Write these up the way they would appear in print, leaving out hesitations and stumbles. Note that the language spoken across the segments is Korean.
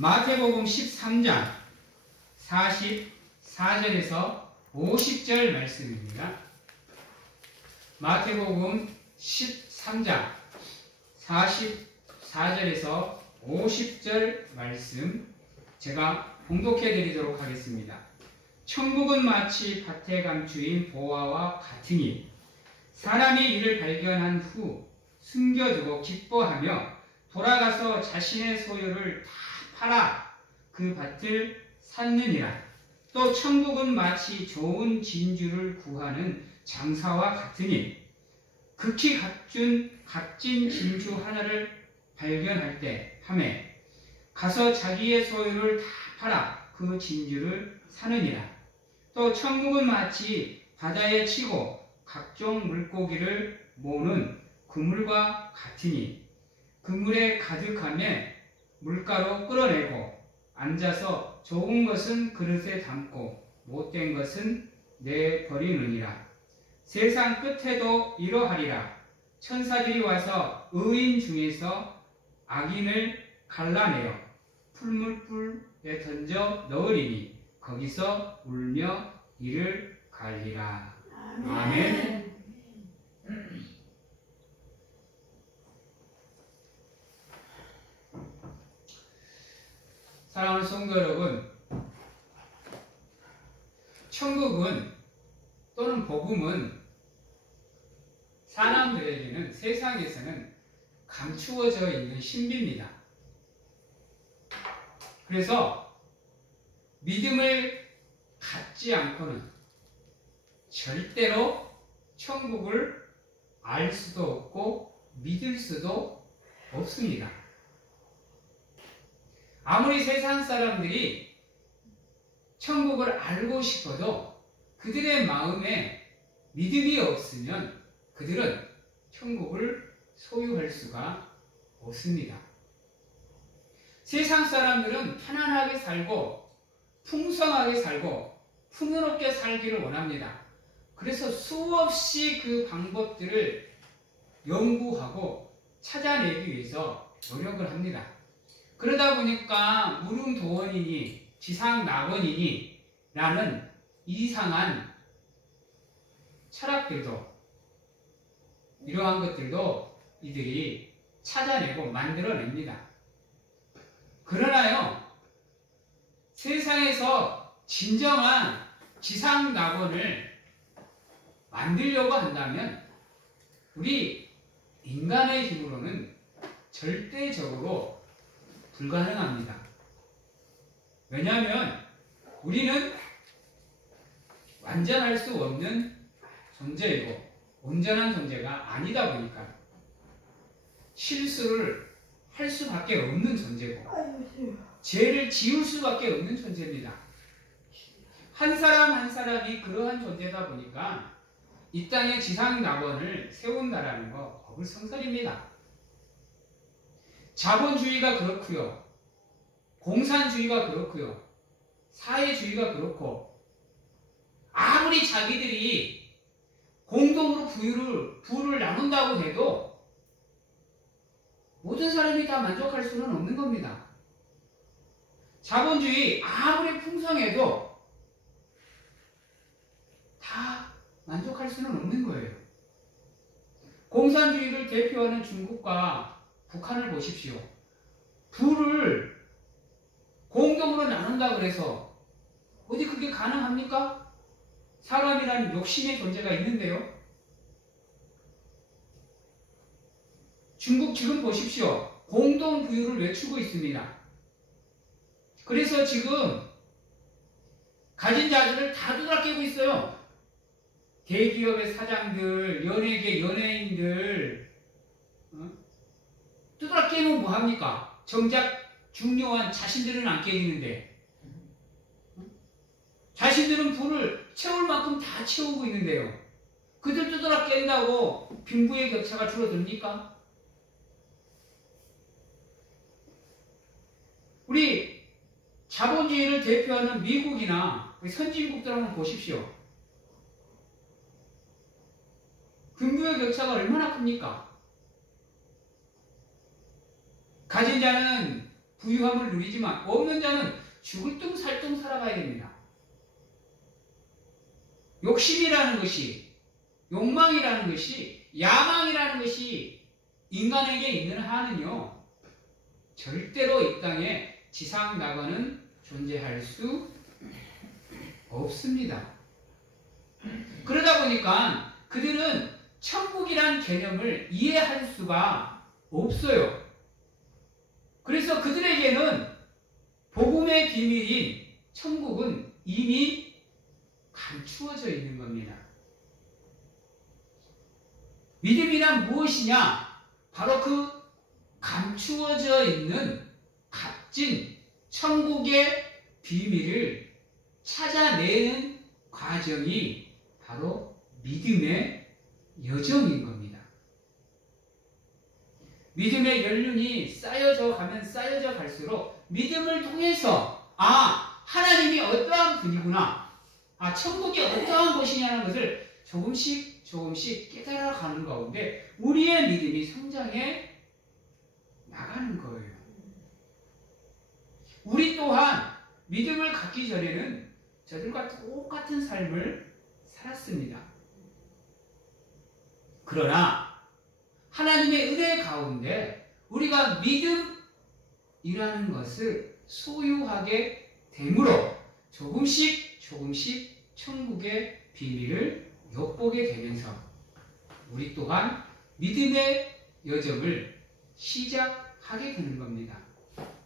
마태복음 13장 44절에서 50절 말씀입니다. 마태복음 13장 44절에서 50절 말씀 제가 봉독해 드리도록 하겠습니다. 천국은 마치 밭에 감추인 보화와 같으니 사람이 이를 발견한 후 숨겨두고 기뻐하며 돌아가서 자신의 소유를 다 팔아 그 밭을 샀느니라. 또 천국은 마치 좋은 진주를 구하는 장사와 같으니 극히 값진 진주 하나를 발견할 때 하매 가서 자기의 소유를 다 팔아 그 진주를 사느니라. 또 천국은 마치 바다에 치고 각종 물고기를 모으는 그물과 같으니 그물에 가득하면 물가로 끌어내고 앉아서 좋은 것은 그릇에 담고 못된 것은 내버리느니라. 세상 끝에도 이러하리라. 천사들이 와서 의인 중에서 악인을 갈라내어 풀물불에 던져 넣으리니 거기서 울며 이를 갈리라. 아멘. 사랑하는 성도 여러분, 천국은 또는 복음은 사람들에게는 세상에서는 감추어져 있는 신비입니다. 그래서 믿음을 갖지 않고는 절대로 천국을 알 수도 없고 믿을 수도 없습니다. 아무리 세상 사람들이 천국을 알고 싶어도 그들의 마음에 믿음이 없으면 그들은 천국을 소유할 수가 없습니다. 세상 사람들은 편안하게 살고 풍성하게 살고 풍요롭게 살기를 원합니다. 그래서 수없이 그 방법들을 연구하고 찾아내기 위해서 노력을 합니다. 그러다 보니까 무릉도원이니 지상낙원이니 라는 이상한 철학들도 이러한 것들도 이들이 찾아내고 만들어냅니다. 그러나요, 세상에서 진정한 지상낙원을 만들려고 한다면 우리 인간의 힘으로는 절대적으로 불가능합니다. 왜냐하면 우리는 완전할 수 없는 존재이고 온전한 존재가 아니다 보니까 실수를 할 수밖에 없는 존재고 죄를 지을 수밖에 없는 존재입니다. 한 사람 한 사람이 그러한 존재다 보니까 이 땅에 지상낙원을 세운다라는 거 어불성설입니다. 자본주의가 그렇고요, 공산주의가 그렇고요, 사회주의가 그렇고 아무리 자기들이 공동으로 부를 나눈다고 해도 모든 사람이 다 만족할 수는 없는 겁니다. 자본주의 아무리 풍성해도 다 만족할 수는 없는 거예요. 공산주의를 대표하는 중국과 북한을 보십시오. 부를 공동으로 나눈다 그래서 어디 그게 가능합니까? 사람이라는 욕심의 존재가 있는데요. 중국 지금 보십시오. 공동부유를 외치고 있습니다. 그래서 지금 가진 자들을 다 두드러깨고 있어요. 대기업의 사장들, 연예계 연예인들 두드러 깨면 뭐합니까? 정작 중요한 자신들은 안 깨지는데 자신들은 부를 채울 만큼 다 채우고 있는데요. 그들 두드러 깬다고 빈부의 격차가 줄어듭니까? 우리 자본주의를 대표하는 미국이나 선진국들 한번 보십시오. 빈부의 격차가 얼마나 큽니까? 가진 자는 부유함을 누리지만 없는 자는 죽을 둥 살 둥 살아가야 됩니다. 욕심이라는 것이, 욕망이라는 것이, 야망이라는 것이 인간에게 있는 한은요, 절대로 이 땅에 지상 낙원은 존재할 수 없습니다. 그러다 보니까 그들은 천국이란 개념을 이해할 수가 없어요. 그래서 그들에게는 복음의 비밀인 천국은 이미 감추어져 있는 겁니다. 믿음이란 무엇이냐? 바로 그 감추어져 있는 값진 천국의 비밀을 찾아내는 과정이 바로 믿음의 여정인 겁니다. 믿음의 연륜이 쌓여져 가면 쌓여져 갈수록 믿음을 통해서 하나님이 어떠한 분이구나, 천국이 어떠한 곳이냐는 것을 조금씩 깨달아가는 가운데 우리의 믿음이 성장해 나가는 거예요. 우리 또한 믿음을 갖기 전에는 저들과 똑같은 삶을 살았습니다. 그러나 하나님의 은혜 가운데 우리가 믿음이라는 것을 소유하게 됨으로 조금씩 천국의 비밀을 엿보게 되면서 우리 또한 믿음의 여정을 시작하게 되는 겁니다.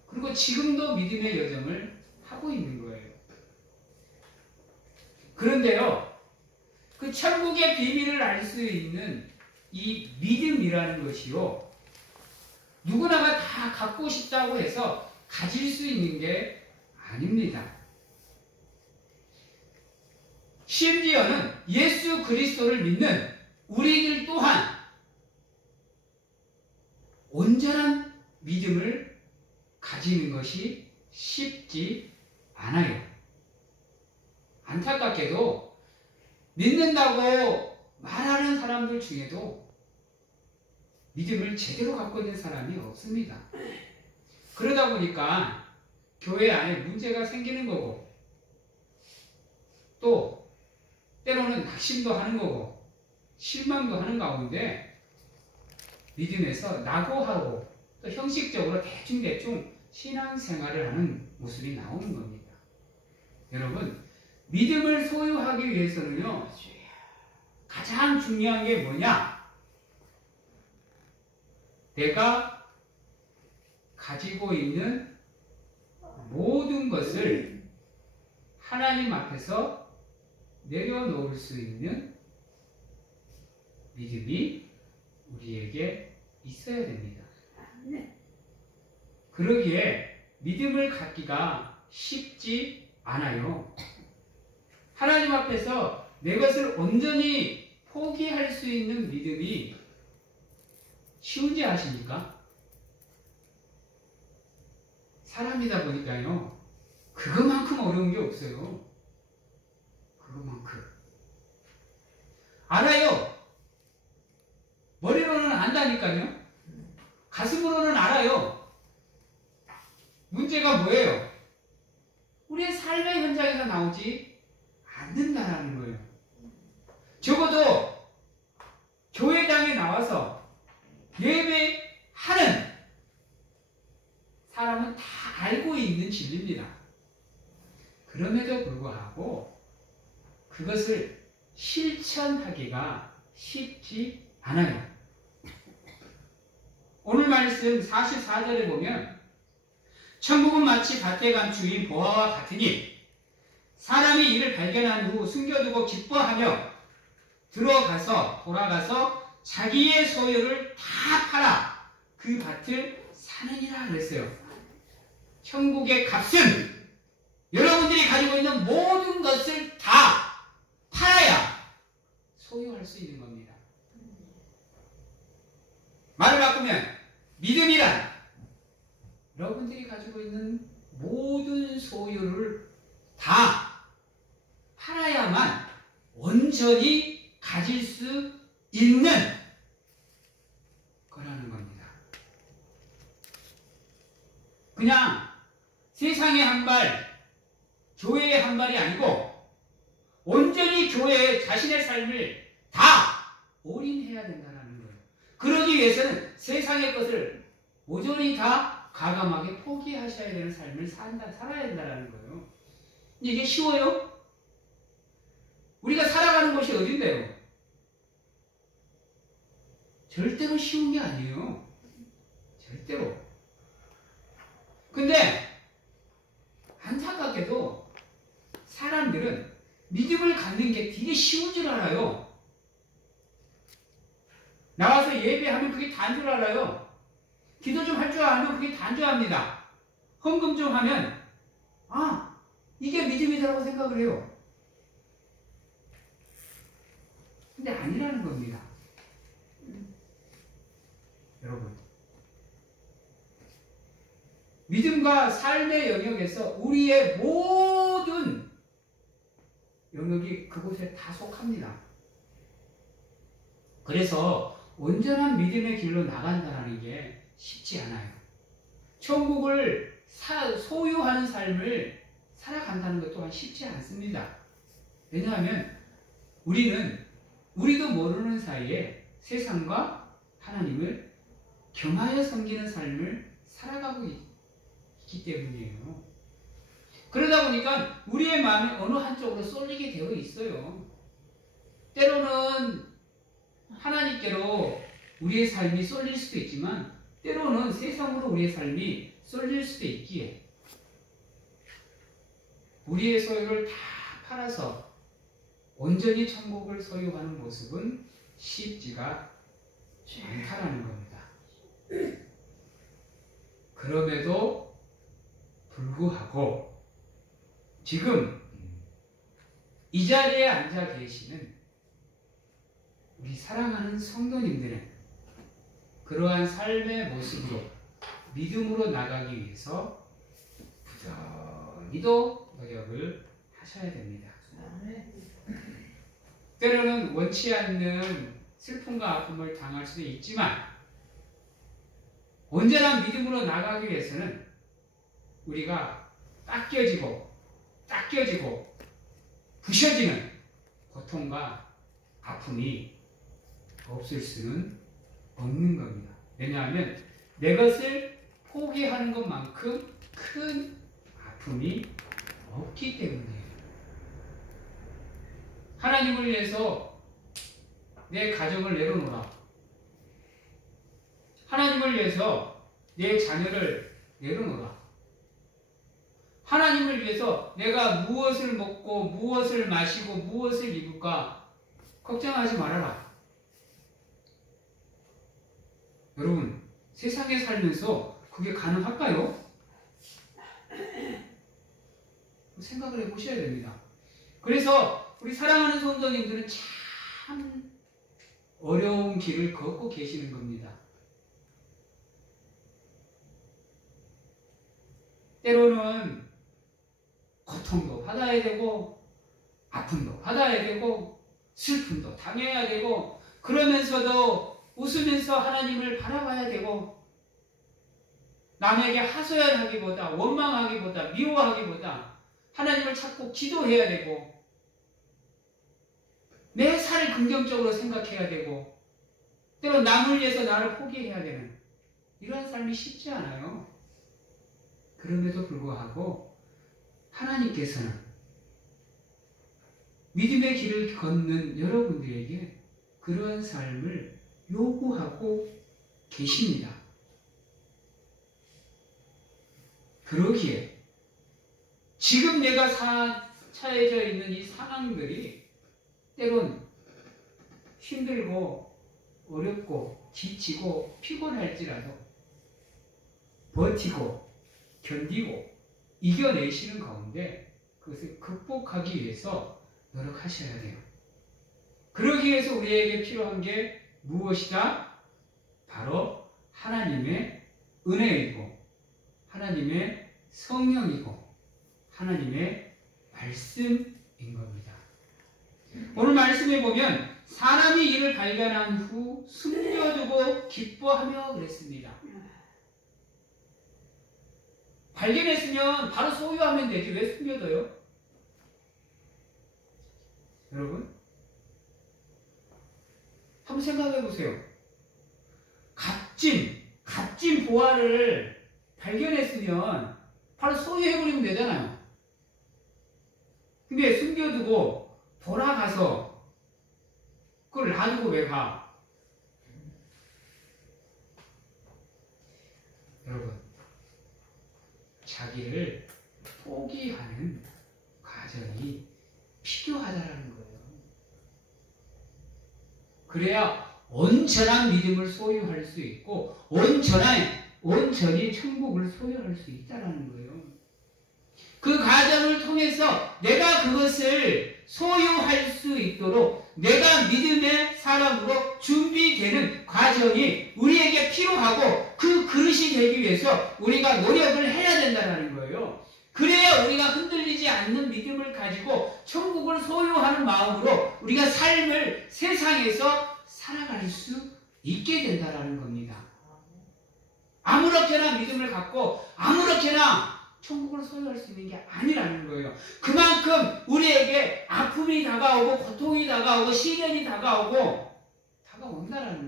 그리고 지금도 믿음의 여정을 하고 있는 거예요. 그런데요, 그 천국의 비밀을 알 수 있는 이 믿음이라는 것이요, 누구나가 다 갖고 싶다고 해서 가질 수 있는 게 아닙니다. 심지어는 예수 그리스도를 믿는 우리들 또한 온전한 믿음을 가지는 것이 쉽지 않아요. 안타깝게도 믿는다고 말하는 사람들 중에도 믿음을 제대로 갖고 있는 사람이 없습니다. 그러다 보니까 교회 안에 문제가 생기는 거고, 또 때로는 낙심도 하는 거고 실망도 하는 가운데 믿음에서 낙오하고 또 형식적으로 대충 신앙생활을 하는 모습이 나오는 겁니다. 여러분, 믿음을 소유하기 위해서는요, 가장 중요한 게 뭐냐? 내가 가지고 있는 모든 것을 하나님 앞에서 내려놓을 수 있는 믿음이 우리에게 있어야 됩니다. 그러기에 믿음을 갖기가 쉽지 않아요. 하나님 앞에서 내 것을 온전히 포기할 수 있는 믿음이 쉬운지 아십니까? 사람이다 보니까요, 그것만큼 어려운 게 없어요. 그것만큼. 알아요. 머리로는 안다니까요. 가슴으로는 알아요. 문제가 뭐예요? 우리의 삶의 현장에서 나오지 않는다라는 거예요. 적어도 교회당에 나와서 예배하는 사람은 다 알고 있는 진리입니다. 그럼에도 불구하고 그것을 실천하기가 쉽지 않아요. 오늘 말씀 44절에 보면 천국은 마치 밭에 간 주인 보아와 같으니 사람이 이를 발견한 후 숨겨두고 기뻐하며 돌아가서 자기의 소유를 다 팔아 그 밭을 사느니라 그랬어요. 천국의 값은 여러분들이 가지고 있는 모든 것을 다 팔아야 소유할 수 있는 겁니다. 말을 바꾸면 믿음이란 여러분들이 가지고 있는 모든 소유를 다 팔아야만 온전히 가질 수 있는 거라는 겁니다. 그냥 세상의 한 발, 교회의 한 발이 아니고 온전히 교회에 자신의 삶을 다 올인해야 된다는 거예요. 그러기 위해서는 세상의 것을 온전히 다 과감하게 포기하셔야 되는 삶을 살아야 된다는 거예요. 이게 쉬워요? 우리가 살아가는 곳이 어딘데요? 절대로 쉬운 게 아니에요. 절대로. 근데 안타깝게도 사람들은 믿음을 갖는 게 되게 쉬운 줄 알아요. 나와서 예배하면 그게 다인 줄 알아요. 기도 좀 할 줄 알면 그게 다인 줄 압니다. 헌금 좀 하면 이게 믿음이라고 생각을 해요. 근데 아니라는 겁니다. 여러분, 믿음과 삶의 영역에서 우리의 모든 영역이 그곳에 다 속합니다. 그래서 온전한 믿음의 길로 나간다는 게 쉽지 않아요. 천국을 소유하는 삶을 살아간다는 것 또한 쉽지 않습니다. 왜냐하면 우리도 모르는 사이에 세상과 하나님을 겸하여 섬기는 삶을 살아가고 있기 때문이에요. 그러다 보니까 우리의 마음이 어느 한쪽으로 쏠리게 되어 있어요. 때로는 하나님께로 우리의 삶이 쏠릴 수도 있지만 때로는 세상으로 우리의 삶이 쏠릴 수도 있기에 우리의 소유를 다 팔아서 온전히 천국을 소유하는 모습은 쉽지가 않다라는 겁니다. 그럼에도 불구하고 지금 이 자리에 앉아 계시는 우리 사랑하는 성도님들은 그러한 삶의 모습으로 믿음으로 나가기 위해서 부단히도 노력을 하셔야 됩니다. 때로는 원치 않는 슬픔과 아픔을 당할 수도 있지만 온전한 믿음으로 나가기 위해서는 우리가 닦여지고 부셔지는 고통과 아픔이 없을 수는 없는 겁니다. 왜냐하면 내 것을 포기하는 것만큼 큰 아픔이 없기 때문이에요. 하나님을 위해서 내 가정을 내려놓아. 하나님을 위해서 내 자녀를 내려놓아. 하나님을 위해서 내가 무엇을 먹고 무엇을 마시고 무엇을 입을까 걱정하지 말아라. 여러분, 세상에 살면서 그게 가능할까요? 생각을 해보셔야 됩니다. 그래서 우리 사랑하는 성도님들은 참 어려운 길을 걷고 계시는 겁니다. 때로는 고통도 받아야 되고 아픔도 받아야 되고 슬픔도 당해야 되고 그러면서도 웃으면서 하나님을 바라봐야 되고 남에게 하소연하기보다 원망하기보다 미워하기보다 하나님을 찾고 기도해야 되고 내 삶을 긍정적으로 생각해야 되고 때로 남을 위해서 나를 포기해야 되는 이러한 삶이 쉽지 않아요. 그럼에도 불구하고 하나님께서는 믿음의 길을 걷는 여러분들에게 그러한 삶을 요구하고 계십니다. 그러기에 지금 내가 처해져 있는 이 상황들이 때론 힘들고 어렵고 지치고 피곤할지라도 버티고 견디고 이겨내시는 가운데 그것을 극복하기 위해서 노력하셔야 돼요. 그러기 위해서 우리에게 필요한 게 무엇이다? 바로 하나님의 은혜이고 하나님의 성령이고 하나님의 말씀인 겁니다. 오늘 말씀에 보면 사람이 이를 발견한 후 숨겨두고 기뻐하며 그랬습니다. 발견했으면 바로 소유하면 되지 왜 숨겨둬요? 여러분 한번 생각해 보세요. 값진 보화를 발견했으면 바로 소유해버리면 되잖아요. 근데 숨겨두고 돌아가서 그걸 놔두고 왜 가? 여러분 자기를 포기하는 과정이 필요하다라는 거예요. 그래야 온전한 믿음을 소유할 수 있고 온전히 천국을 소유할 수 있다는 거예요. 그 과정을 통해서 내가 그것을 소유할 수 있도록 내가 믿음의 사람으로 준비되는 과정이 우리에게 필요하고 그 그릇이 되기 위해서 우리가 노력을 해야 된다는 거예요. 그래야 우리가 흔들리지 않는 믿음을 가지고 천국을 소유하는 마음으로 우리가 삶을 세상에서 살아갈 수 있게 된다는 겁니다. 아무렇게나 믿음을 갖고 아무렇게나 천국을 소유할 수 있는 게 아니라는 거예요. 그만큼 우리에게 아픔이 다가오고 고통이 다가오고 시련이 다가온다라는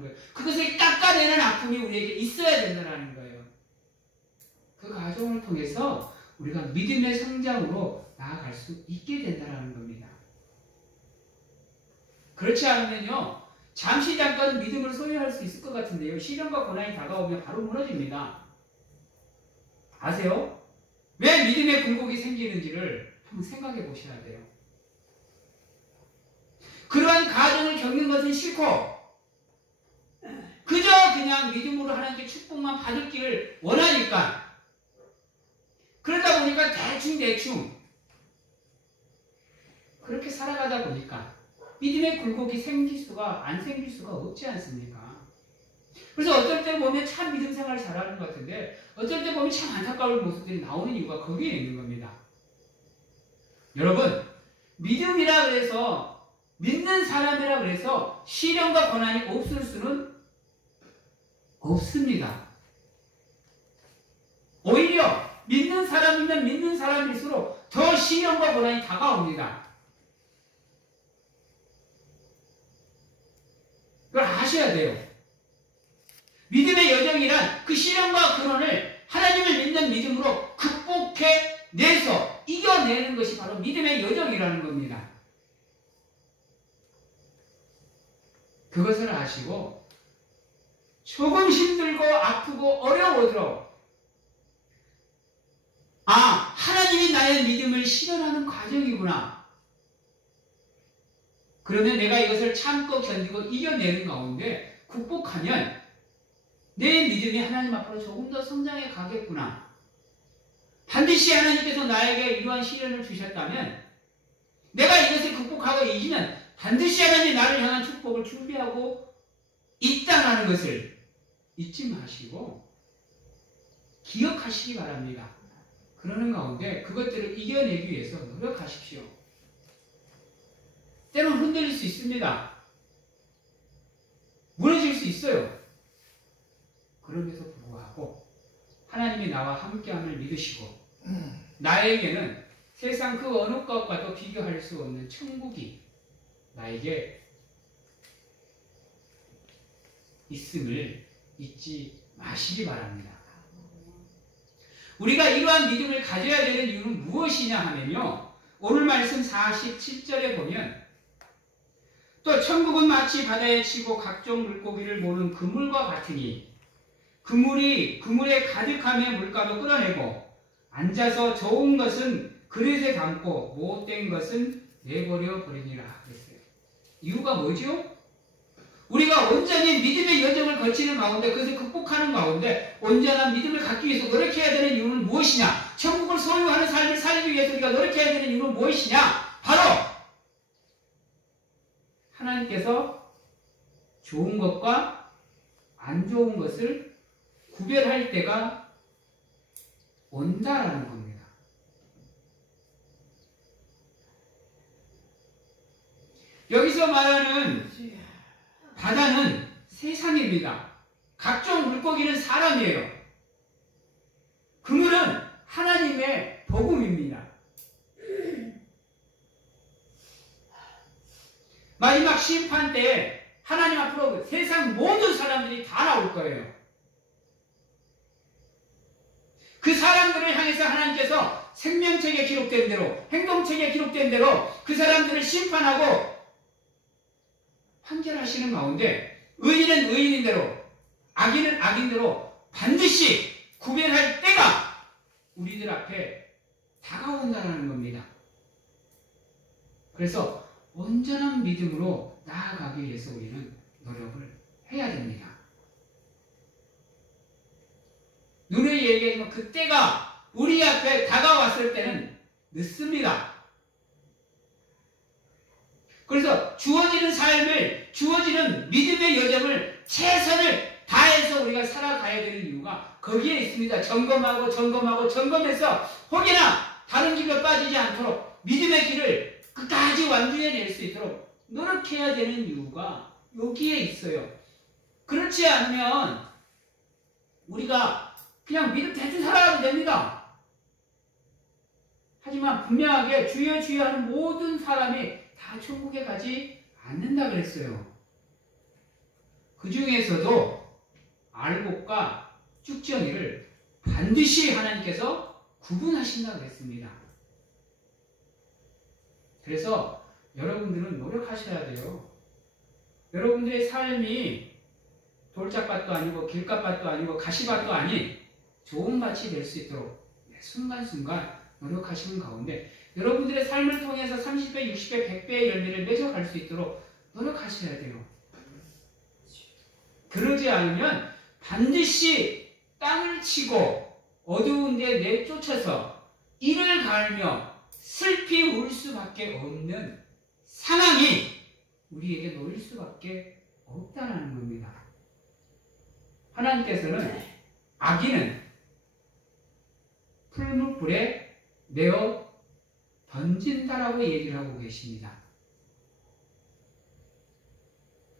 거예요. 그것을 깎아내는 아픔이 우리에게 있어야 된다는 거예요. 그 과정을 통해서 우리가 믿음의 성장으로 나아갈 수 있게 된다는 겁니다. 그렇지 않으면요 잠시 잠깐 믿음을 소유할 수 있을 것 같은데요 시련과 고난이 다가오면 바로 무너집니다. 아세요? 왜 믿음의 굴곡이 생기는지를 한번 생각해 보셔야 돼요. 그러한 과정을 겪는 것은 싫고 그저 그냥 믿음으로 하나님께 축복만 받을기를 원하니까 그러다 보니까 대충 그렇게 살아가다 보니까 믿음의 굴곡이 안 생길 수가 없지 않습니까? 그래서 어떨 때 보면 참 믿음 생활 잘하는 것 같은데 어떨 때 보면 참 안타까운 모습들이 나오는 이유가 거기에 있는 겁니다. 여러분 믿음이라 그래서 믿는 사람이라 그래서 시련과 고난이 없을 수는 없습니다. 오히려 믿는 사람이면 믿는 사람일수록 더 시련과 고난이 다가옵니다. 그걸 아셔야 돼요. 믿음의 여정이란 그 시련과 근원을 하나님을 믿는 믿음으로 극복해내서 이겨내는 것이 바로 믿음의 여정이라는 겁니다. 그것을 아시고 조금 힘들고 아프고 어려워도 하나님이 나의 믿음을 실현하는 과정이구나. 그러면 내가 이것을 참고 견디고 이겨내는 가운데 극복하면 내 믿음이 하나님 앞으로 조금 더 성장해 가겠구나. 반드시 하나님께서 나에게 이러한 시련을 주셨다면 내가 이것을 극복하고 이기면 반드시 하나님이 나를 향한 축복을 준비하고 있다는 것을 잊지 마시고 기억하시기 바랍니다. 그러는 가운데 그것들을 이겨내기 위해서 노력하십시오. 때로는 흔들릴 수 있습니다. 무너질 수 있어요. 그럼에도 불구하고 하나님이 나와 함께함을 믿으시고 나에게는 세상 그 어느 것과도 비교할 수 없는 천국이 나에게 있음을 잊지 마시기 바랍니다. 우리가 이러한 믿음을 가져야 되는 이유는 무엇이냐 하면요. 오늘 말씀 47절에 보면 또 천국은 마치 바다에 치고 각종 물고기를 모는 그물과 같으니 그물에 가득함의 물가로 끌어내고 앉아서 좋은 것은 그릇에 담고 못된 것은 내버려 버리니라 그랬어요. 이유가 뭐죠? 우리가 온전히 믿음의 여정을 거치는 가운데 그것을 극복하는 가운데 온전한 믿음을 갖기 위해서 노력해야 되는 이유는 무엇이냐? 천국을 소유하는 삶을 살기 위해서 우리가 노력해야 되는 이유는 무엇이냐? 바로 하나님께서 좋은 것과 안 좋은 것을 구별할 때가 온다라는 겁니다. 여기서 말하는 바다는 세상입니다. 각종 물고기는 사람이에요. 그물은 하나님 마지막 심판 때 하나님 앞으로 세상 모든 사람들이 다 나올 거예요. 그 사람들을 향해서 하나님께서 생명책에 기록된 대로, 행동책에 기록된 대로 그 사람들을 심판하고 판결하시는 가운데 의인은 의인인대로, 악인은 악인대로 반드시 구별할 때가 우리들 앞에 다가온다는 겁니다. 그래서 온전한 믿음으로 나아가기 위해서 우리는 노력을 해야 됩니다. 눈에 얘기하지만 그 때가 우리 앞에 다가왔을 때는 늦습니다. 그래서 주어지는 삶을, 주어지는 믿음의 여정을 최선을 다해서 우리가 살아가야 되는 이유가 거기에 있습니다. 점검해서 혹여나 다른 길로 빠지지 않도록 믿음의 길을 끝까지 완주해낼 수 있도록 노력해야 되는 이유가 여기에 있어요. 그렇지 않으면 우리가 그냥 믿음 대충 살아가도 됩니다. 하지만 분명하게 주여 주여 하는 모든 사람이 다 천국에 가지 않는다 그랬어요. 그 중에서도 알곡과 쭉정이를 반드시 하나님께서 구분하신다 그랬습니다. 그래서 여러분들은 노력하셔야 돼요. 여러분들의 삶이 돌짝밭도 아니고 길가밭도 아니고 가시밭도 아닌 좋은 밭이 될 수 있도록 순간순간 노력하시는 가운데 여러분들의 삶을 통해서 30배, 60배, 100배의 열매를 맺어갈 수 있도록 노력하셔야 돼요. 그러지 않으면 반드시 땅을 치고 어두운 데 내쫓아서 이를 갈며 슬피 울 수밖에 없는 상황이 우리에게 놓일 수밖에 없다는 겁니다. 하나님께서는 악인은 풀무불에 내어 던진다라고 얘기를 하고 계십니다.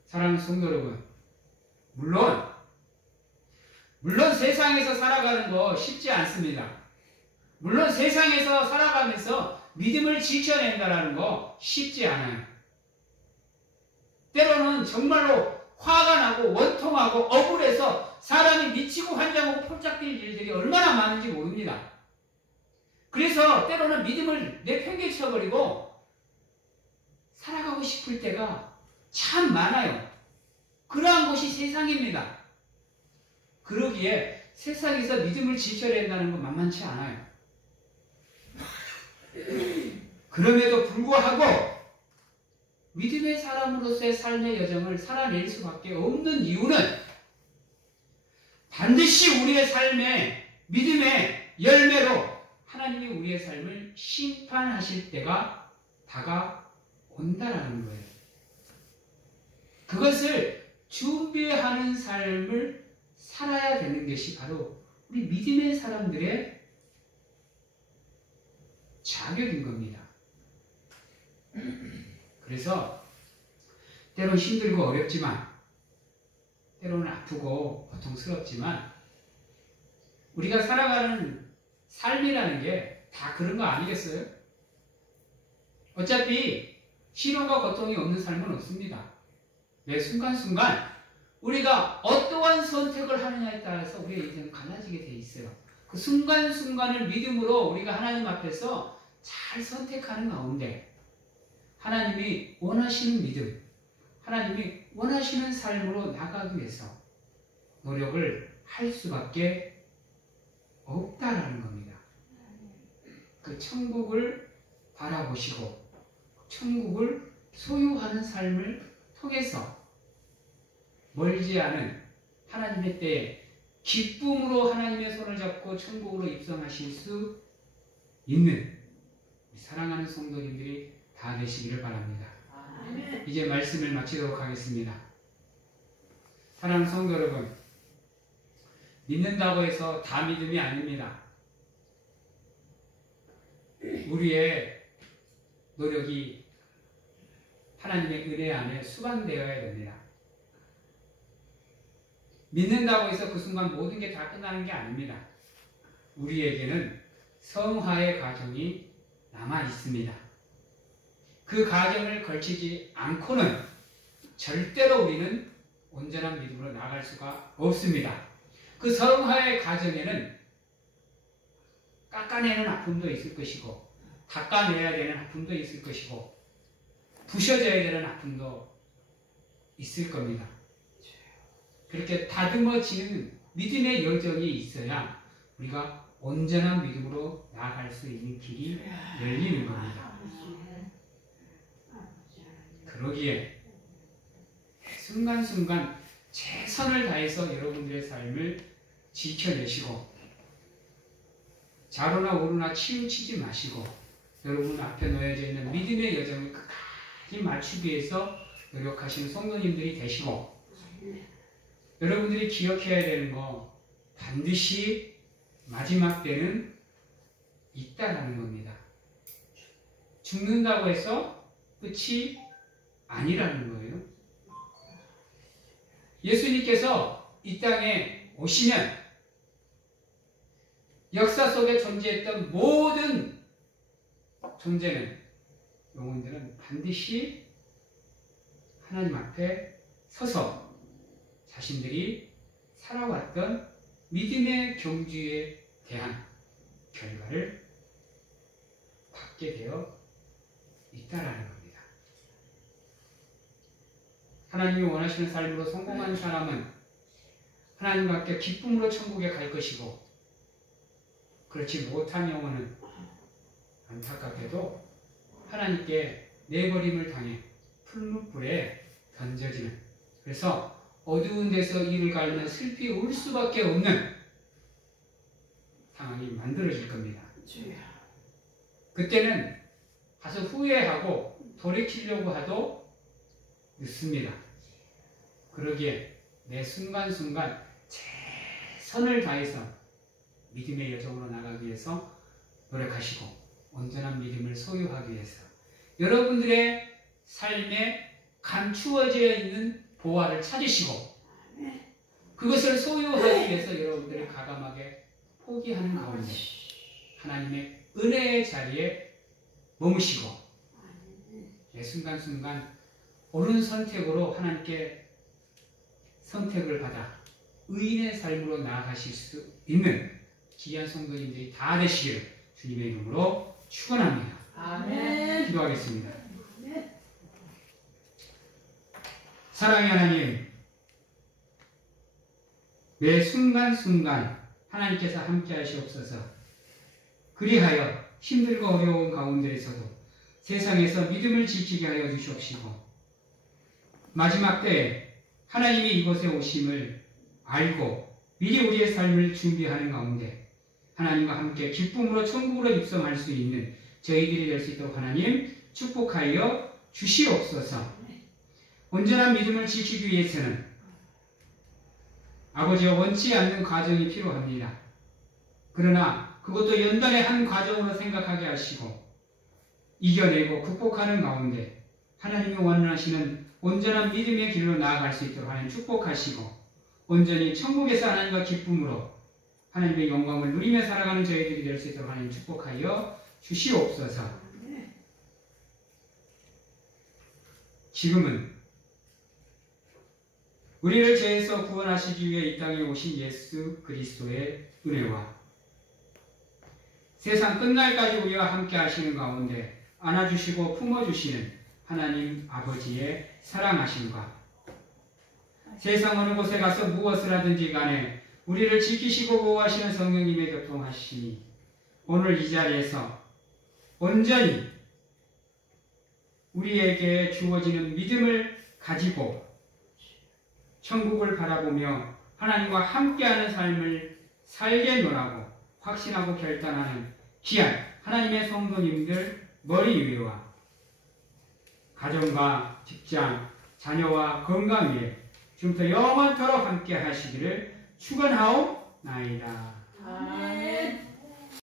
사랑하는 성도 여러분, 물론 세상에서 살아가는 거 쉽지 않습니다. 물론 세상에서 살아가면서 믿음을 지켜낸다는 거 쉽지 않아요. 때로는 정말로 화가 나고 원통하고 억울해서 사람이 미치고 환장하고 폴짝뛸 일들이 얼마나 많은지 모릅니다. 그래서 때로는 믿음을 내팽개쳐버리고 살아가고 싶을 때가 참 많아요. 그러한 것이 세상입니다. 그러기에 세상에서 믿음을 지켜낸다는 건 만만치 않아요. 그럼에도 불구하고 믿음의 사람으로서의 삶의 여정을 살아낼 수밖에 없는 이유는 반드시 우리의 삶의 믿음의 열매로 하나님이 우리의 삶을 심판하실 때가 다가온다라는 거예요. 그것을 준비하는 삶을 살아야 되는 것이 바로 우리 믿음의 사람들의 자격인 겁니다. 그래서 때로는 힘들고 어렵지만 때로는 아프고 고통스럽지만 우리가 살아가는 삶이라는 게 다 그런 거 아니겠어요? 어차피 시련과 고통이 없는 삶은 없습니다. 매 순간순간 우리가 어떠한 선택을 하느냐에 따라서 우리의 인생은 갈라지게 돼 있어요. 그 순간순간을 믿음으로 우리가 하나님 앞에서 잘 선택하는 가운데 하나님이 원하시는 믿음, 하나님이 원하시는 삶으로 나가기 위해서 노력을 할 수밖에 없다라는 겁니다. 그 천국을 바라보시고 천국을 소유하는 삶을 통해서 멀지 않은 하나님의 때에 기쁨으로 하나님의 손을 잡고 천국으로 입성하실 수 있는 사랑하는 성도님들이 다 되시기를 바랍니다. 이제 말씀을 마치도록 하겠습니다. 사랑하는 성도 여러분, 믿는다고 해서 다 믿음이 아닙니다. 우리의 노력이 하나님의 은혜 안에 수반되어야 됩니다. 믿는다고 해서 그 순간 모든 게 다 끝나는 게 아닙니다. 우리에게는 성화의 과정이 남아 있습니다. 그 가정을 걸치지 않고는 절대로 우리는 온전한 믿음으로 나아갈 수가 없습니다. 그 성화의 가정에는 깎아내는 아픔도 있을 것이고 닦아내야 되는 아픔도 있을 것이고 부셔져야 되는 아픔도 있을 겁니다. 그렇게 다듬어지는 믿음의 여정이 있어야 우리가 온전한 믿음으로 나아갈 수 있는 길이 열리는 겁니다. 그러기에 순간순간 최선을 다해서 여러분들의 삶을 지켜내시고 좌로나 우로나 치우치지 마시고 여러분 앞에 놓여져 있는 믿음의 여정을 끝까지 맞추기 위해서 노력하시는 성도님들이 되시고 여러분들이 기억해야 되는 거 반드시 마지막 때는 있다라는 겁니다. 죽는다고 해서 끝이 아니라는 거예요. 예수님께서 이 땅에 오시면 역사 속에 존재했던 모든 존재는 영혼들은 반드시 하나님 앞에 서서 자신들이 살아왔던 믿음의 경주에 대한 결과를 받게 되어 있다라는 겁니다. 하나님이 원하시는 삶으로 성공한 사람은 하나님과 함께 기쁨으로 천국에 갈 것이고 그렇지 못한 영혼은 안타깝게도 하나님께 내버림을 당해 풀무불에 던져지는 그래서 어두운 데서 이를 갈면 슬피 울 수밖에 없는 상황이 만들어질 겁니다. 그때는 가서 후회하고 돌이키려고 해도 늦습니다. 그러기에 매 순간순간 최선을 다해서 믿음의 여정으로 나가기 위해서 노력하시고 온전한 믿음을 소유하기 위해서 여러분들의 삶에 감추어져 있는 보화를 찾으시고 그것을 소유하기 위해서 여러분들이 과감하게 포기하는 가운데 하나님의 은혜의 자리에 머무시고 매 순간순간 옳은 선택으로 하나님께 선택을 받아 의인의 삶으로 나아가실 수 있는 귀한 성도님들이 다 되시기를 주님의 이름으로 축원합니다. 아멘. 기도하겠습니다. 사랑의 하나님, 매 순간순간 하나님께서 함께 하시옵소서. 그리하여 힘들고 어려운 가운데에서도 세상에서 믿음을 지키게 하여 주시옵시고 마지막 때에 하나님이 이곳에 오심을 알고 미리 우리의 삶을 준비하는 가운데 하나님과 함께 기쁨으로 천국으로 입성할 수 있는 저희들이 될 수 있도록 하나님 축복하여 주시옵소서. 온전한 믿음을 지키기 위해서는 아버지와 원치 않는 과정이 필요합니다. 그러나 그것도 연단의 한 과정으로 생각하게 하시고 이겨내고 극복하는 가운데 하나님이 원하시는 온전한 믿음의 길로 나아갈 수 있도록 하나님 축복하시고 온전히 천국에서 하나님과 기쁨으로 하나님의 영광을 누리며 살아가는 저희들이 될 수 있도록 하나님 축복하여 주시옵소서. 지금은 우리를 죄에서 구원하시기 위해 이 땅에 오신 예수 그리스도의 은혜와 세상 끝날까지 우리와 함께 하시는 가운데 안아주시고 품어주시는 하나님 아버지의 사랑하심과 세상 어느 곳에 가서 무엇을 하든지 간에 우리를 지키시고 보호하시는 성령님의 교통하심이 오늘 이 자리에서 온전히 우리에게 주어지는 믿음을 가지고 천국을 바라보며 하나님과 함께하는 삶을 살겠노라고 확신하고 결단하는 귀한 하나님의 성도님들 머리 위와 가정과 직장, 자녀와 건강 위에 지금부터 영원토록 함께 하시기를 축원하옵나이다. 아멘.